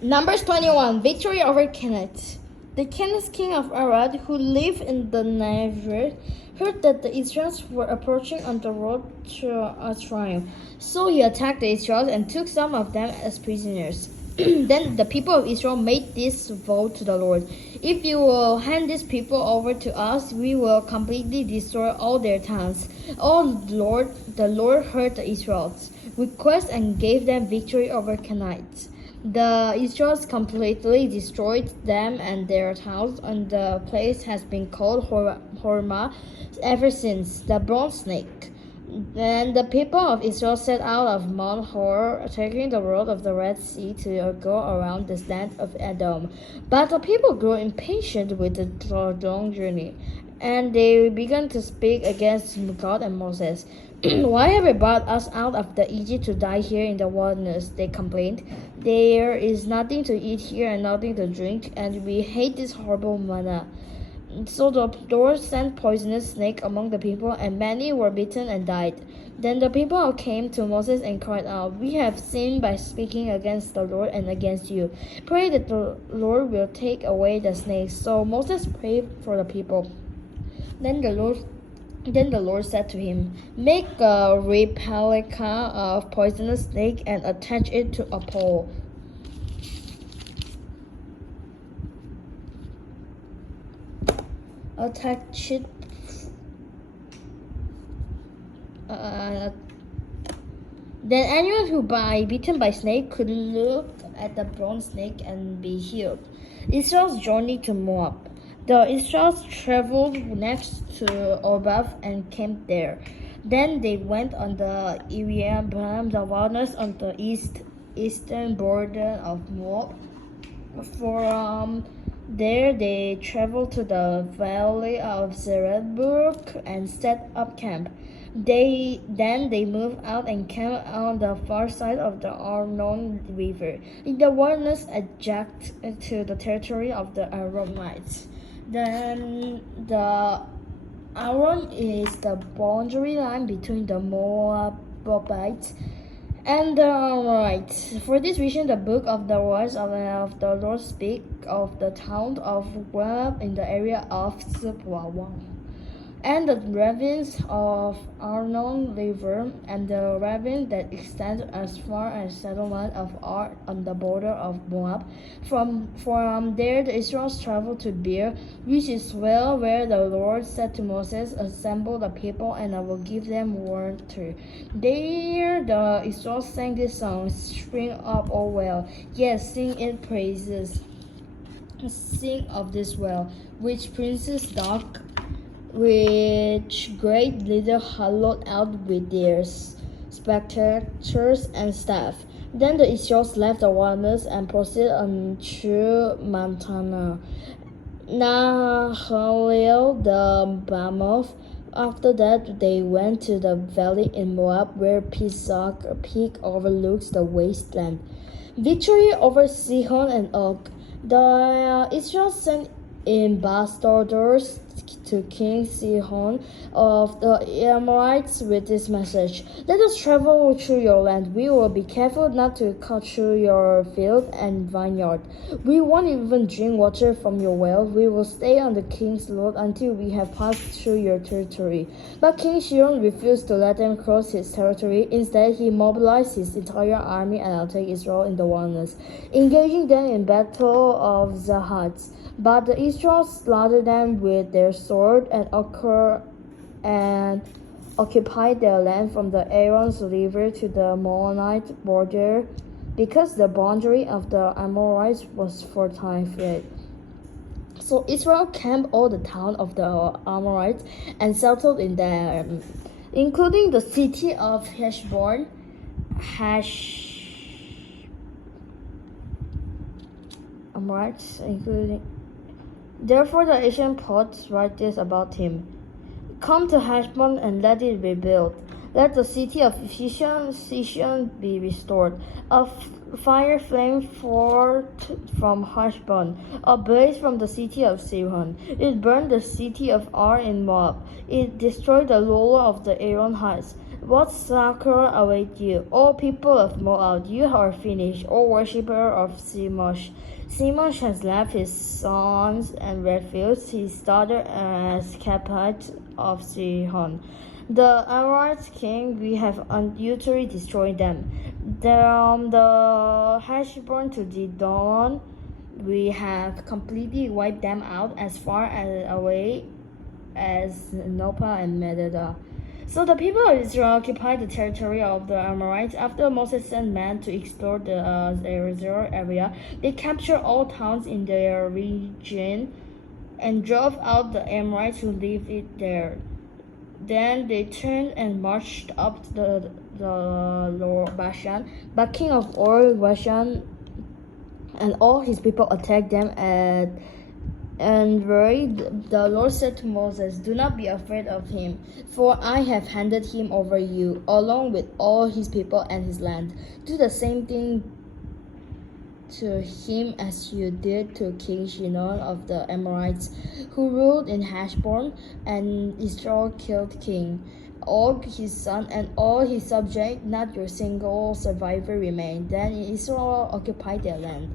Numbers 21, victory over Kenath. The Kenath king of Arad, who lived in the Negev, heard that the Israelites were approaching on the road to Ephraim. So he attacked the Israelites and took some of them as prisoners. Then the people of Israel made this vow to the Lord: if you will hand these people over to us, we will completely destroy all their towns. Oh Lord, the Lord heard the Israelites' request and gave them victory over Canaanites. The Israelites completely destroyed them and their towns, and the place has been called Hormah ever since, the bronze snake. Then the people of Israel set out of Mount Hor, taking the road of the Red Sea to go around the land of Edom. But the people grew impatient with the long journey, and they began to speak against God and Moses. Why have you brought us out of the Egypt to die here in the wilderness? They complained. There is nothing to eat here and nothing to drink, and we hate this horrible manna. So the Lord sent poisonous snake among the people, and many were bitten and died. Then the people came to Moses and cried out, "We have sinned by speaking against the Lord and against you. Pray that the Lord will take away the snakes." So Moses prayed for the people. Then the Lord said to him, "Make a replica of poisonous snake and attach it to a pole." Attach it. Then anyone who by bitten by snake could look at the bronze snake and be healed. Israel's journey to Moab. The Israelites traveled next to Obav and camped there. Then they went on the Iriam, the wilderness on the eastern border of Moab. From there they traveled to the valley of Zeredburg and set up camp. Then they moved out and camped on the far side of the Arnon River, in the wilderness adjacent to the territory of the Aramites. Then the Aron is the boundary line between the Moabites and the Amorites. For this reason, the book of the words of the Lord speak of the town of Moab in the area of Zebulun, and the ravines of Arnon River, and the ravine that extends as far as settlement of Ar on the border of Moab. From there the Israelites traveled to Beer, which is well where the Lord said to Moses, "Assemble the people, and I will give them water." There the Israelites sang this song: "Spring up, O well, yes, sing it praises. Sing of this well, which princes dug, which great leader hollowed out with their spectators and staff." Then the Israelites left the wilderness and proceeded on through Montana, Nahalil, the Bamoth. After that, they went to the valley in Moab, where Pisgah Peak overlooks the wasteland. Victory over Sihon and Og. The Israelites sent ambassadors to King Sihon of the Amorites with this message: "Let us travel through your land. We will be careful not to cut through your field and vineyard. We won't even drink water from your well. We will stay on the king's road until we have passed through your territory." But King Sihon refused to let them cross his territory. Instead, he mobilized his entire army and attacked Israel in the wilderness, engaging them in battle of Zahat. But the Israelites slaughtered them with their sword and occupied their land from the Aaron's River to the Moabite border, because the boundary of the Amorites was fortified. So Israel camped all the town of the Amorites and settled in them, including the city of Heshbon, Amorites, including. Therefore the ancient poets write this about him: "Come to Heshbon and let it be built. Let the city of Sihon be restored. A fire flamed forth from Heshbon, a blaze from the city of Sihon. It burned the city of Ar in Moab. It destroyed the ruler of the Aaron heights. What succor await you, O people of Moab? You are finished, O worshipper of Chemosh. Chemosh has left his sons and refused his daughter as captive of Sihon. The Amorites king, we have utterly destroyed them. From the Heshbon to the Don, we have completely wiped them out as far away as Nopa and Medada. So the people of Israel occupied the territory of the Amorites. After Moses sent men to explore their reserve area, they captured all towns in their region and drove out the Amorites who lived there. Then they turned and marched up the Lord Bashan. But king of all Bashan and all his people attacked them at And the Lord said to Moses, Do not be afraid of him, for I have handed him over you, along with all his people and his land. Do the same thing to him as you did to King Shinon of the Amorites, who ruled in Heshbon, and Israel killed King Og his son and all his subjects. Not your single survivor remained. Then Israel occupied their land.